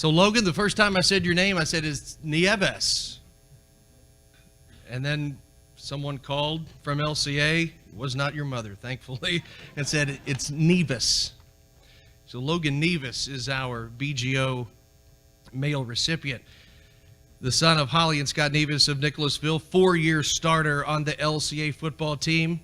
So, Logan, the first time I said your name, I said it's Nieves. And then someone called from LCA, it was not your mother, thankfully, and said it's Nieves. So Logan Nieves is our BGO male recipient. The son of Holly and Scott Nieves of Nicholasville, 4-year starter on the LCA football team.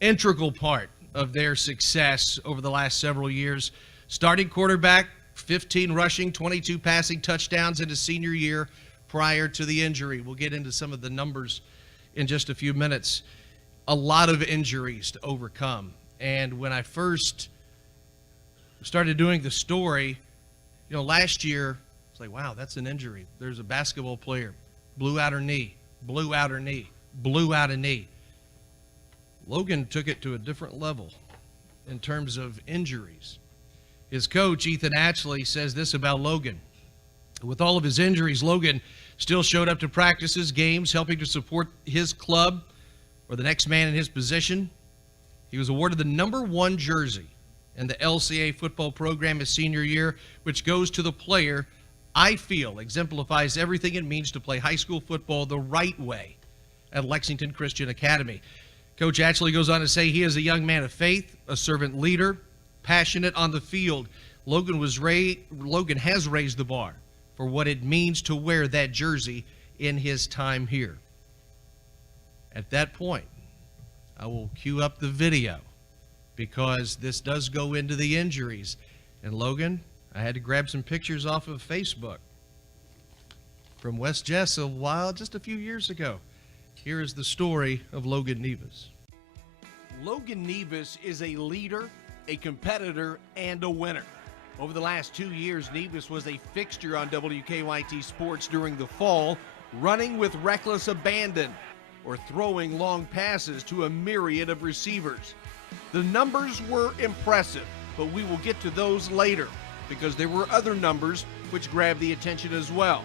Integral part of their success over the last several years. Starting quarterback, 15 rushing, 22 passing touchdowns in his senior year prior to the injury. We'll get into some of the numbers in just a few minutes. A lot of injuries to overcome. And when I first started doing the story, last year, it's like, wow, that's an injury. There's a basketball player, blew out her knee, blew out her knee, blew out a knee. Logan took it to a different level in terms of injuries. His coach, Ethan Atchley, says this about Logan. With all of his injuries, Logan still showed up to practices, games, helping to support his club or the next man in his position. He was awarded the #1 jersey in the LCA football program his senior year, which goes to the player I feel exemplifies everything it means to play high school football the right way at Lexington Christian Academy. Coach Atchley goes on to say he is a young man of faith, a servant leader, passionate on the field. Logan has raised the bar for what it means to wear that jersey in his time here. At that point, I will cue up the video because this does go into the injuries. And Logan, I had to grab some pictures off of Facebook from West Jess just a few years ago. Here is the story of Logan Nieves. Logan Nieves is a leader, a competitor, and a winner. Over the last 2 years, Nieves was a fixture on WKYT Sports during the fall, running with reckless abandon or throwing long passes to a myriad of receivers. The numbers were impressive, but we will get to those later because there were other numbers which grabbed the attention as well.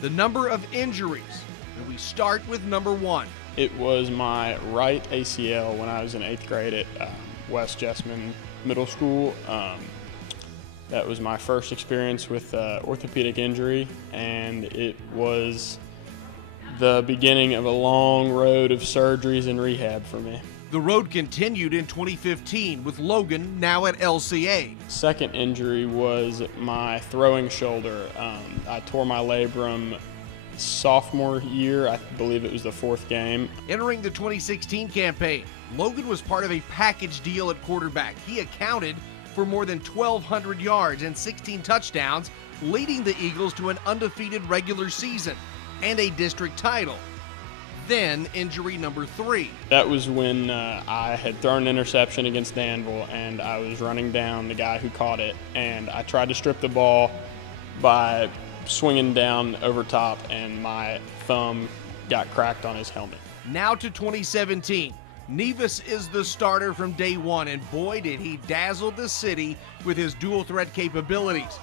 The number of injuries, and we start with number 1. It was my right ACL when I was in 8th grade at West Jessamine Middle School. That was my first experience with orthopedic injury, and it was the beginning of a long road of surgeries and rehab for me. The road continued in 2015 with Logan now at LCA. Second injury was my throwing shoulder. I tore my labrum sophomore year. I believe it was the 4th game. Entering the 2016 campaign, Logan was part of a package deal at quarterback. He accounted for more than 1,200 yards and 16 touchdowns, leading the Eagles to an undefeated regular season and a district title. Then injury number 3. That was when I had thrown an interception against Danville, and I was running down the guy who caught it, and I tried to strip the ball by swinging down over top, and my thumb got cracked on his helmet. Now to 2017. Nieves is the starter from day one, and boy did he dazzle the city with his dual threat capabilities.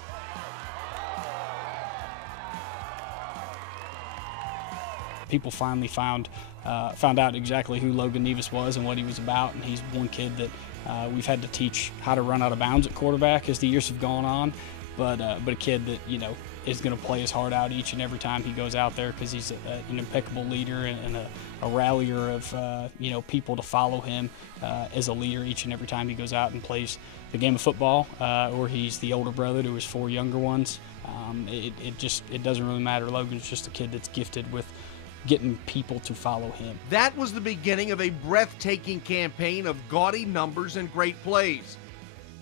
People finally found out exactly who Logan Nieves was and what he was about, and he's one kid that we've had to teach how to run out of bounds at quarterback as the years have gone on, but a kid that is going to play his heart out each and every time he goes out there because he's an impeccable leader and a rallier of people to follow him as a leader each and every time he goes out and plays the game of football, or he's the older brother to his 4 younger ones. It doesn't really matter. Logan's just a kid that's gifted with getting people to follow him. That was the beginning of a breathtaking campaign of gaudy numbers and great plays.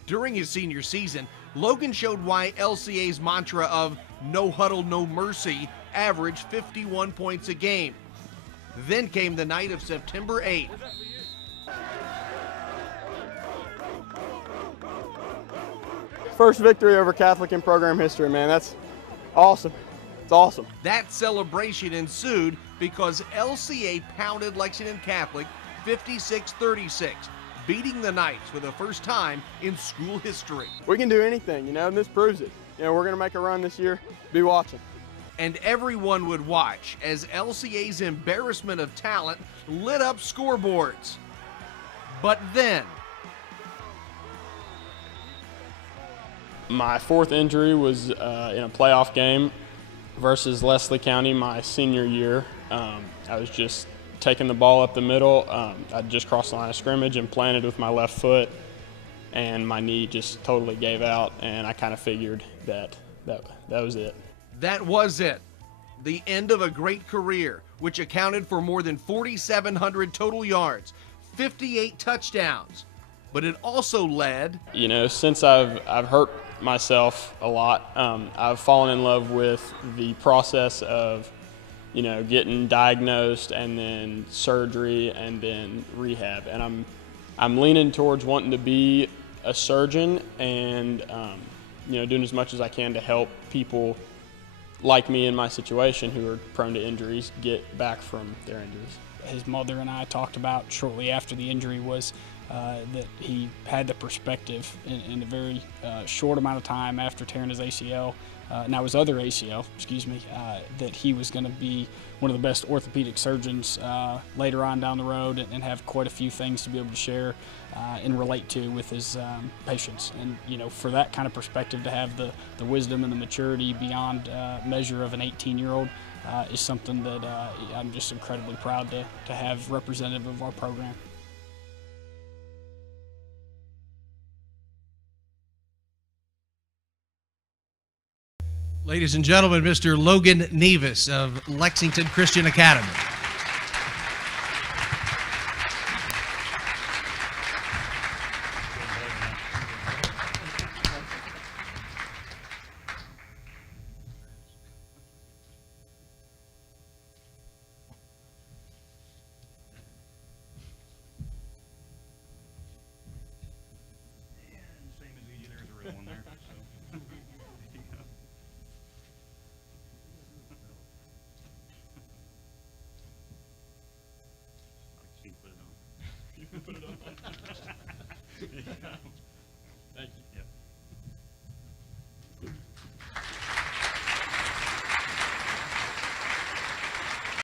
During his senior season, Logan showed why LCA's mantra of no huddle, no mercy averaged 51 points a game. Then came the night of September 8th. First victory over Catholic in program history, man. That's awesome. It's awesome. That celebration ensued because LCA pounded Lexington Catholic 56-36, beating the Knights for the first time in school history. We can do anything, and this proves it. We're going to make a run this year. Be watching. And everyone would watch as LCA's embarrassment of talent lit up scoreboards. But then, My fourth injury was in a playoff game versus Leslie County my senior year. I was just taking the ball up the middle. I just crossed the line of scrimmage and planted with my left foot, and my knee just totally gave out, and I kind of figured that was it. That was it. The end of a great career, which accounted for more than 4,700 total yards, 58 touchdowns. But it also led, Since I've hurt myself a lot, I've fallen in love with the process of, getting diagnosed and then surgery and then rehab. And I'm leaning towards wanting to be a surgeon and, doing as much as I can to help people like me in my situation who are prone to injuries get back from their injuries. His mother and I talked about shortly after the injury was that he had the perspective in a very short amount of time after tearing his ACL, now his other ACL, that he was going to be one of the best orthopedic surgeons later on down the road and have quite a few things to be able to share and relate to with his patients. And, for that kind of perspective to have the wisdom and the maturity beyond measure of an 18-year-old is something that I'm just incredibly proud to have representative of our program. ladies and gentlemen, Mr. Logan Nieves of Lexington Christian Academy. Same as you, there's a real one there. So. There you go. I can put it on. You can put it on.